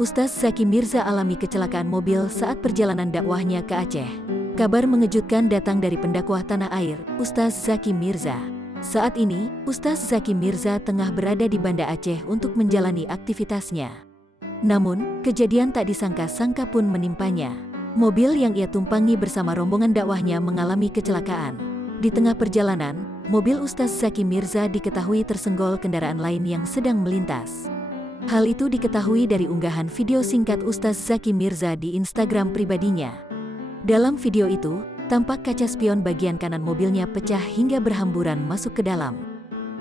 Ustaz Zaki Mirza alami kecelakaan mobil saat perjalanan dakwahnya ke Aceh. Kabar mengejutkan datang dari pendakwah tanah air, Ustaz Zaki Mirza. Saat ini, Ustaz Zaki Mirza tengah berada di Banda Aceh untuk menjalani aktivitasnya. Namun, kejadian tak disangka-sangka pun menimpanya. Mobil yang ia tumpangi bersama rombongan dakwahnya mengalami kecelakaan. Di tengah perjalanan, mobil Ustaz Zaki Mirza diketahui tersenggol kendaraan lain yang sedang melintas. Hal itu diketahui dari unggahan video singkat Ustaz Zaki Mirza di Instagram pribadinya. Dalam video itu, tampak kaca spion bagian kanan mobilnya pecah hingga berhamburan masuk ke dalam.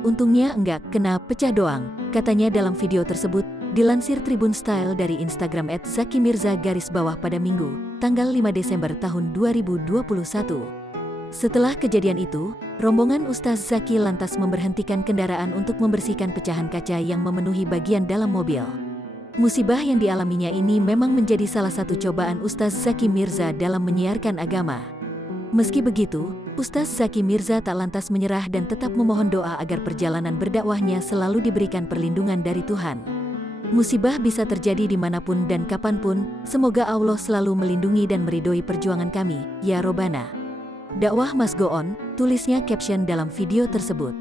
Untungnya enggak kena pecah doang, katanya dalam video tersebut, dilansir Tribun Style dari Instagram @zakimirza pada Minggu, tanggal 5 Desember tahun 2021. Setelah kejadian itu, rombongan Ustaz Zaki lantas memberhentikan kendaraan untuk membersihkan pecahan kaca yang memenuhi bagian dalam mobil. Musibah yang dialaminya ini memang menjadi salah satu cobaan Ustaz Zaki Mirza dalam menyiarkan agama. Meski begitu, Ustaz Zaki Mirza tak lantas menyerah dan tetap memohon doa agar perjalanan berdakwahnya selalu diberikan perlindungan dari Tuhan. Musibah bisa terjadi dimanapun dan kapanpun, semoga Allah selalu melindungi dan meridhoi perjuangan kami, ya Robbana. Dakwah must go on, tulisnya caption dalam video tersebut.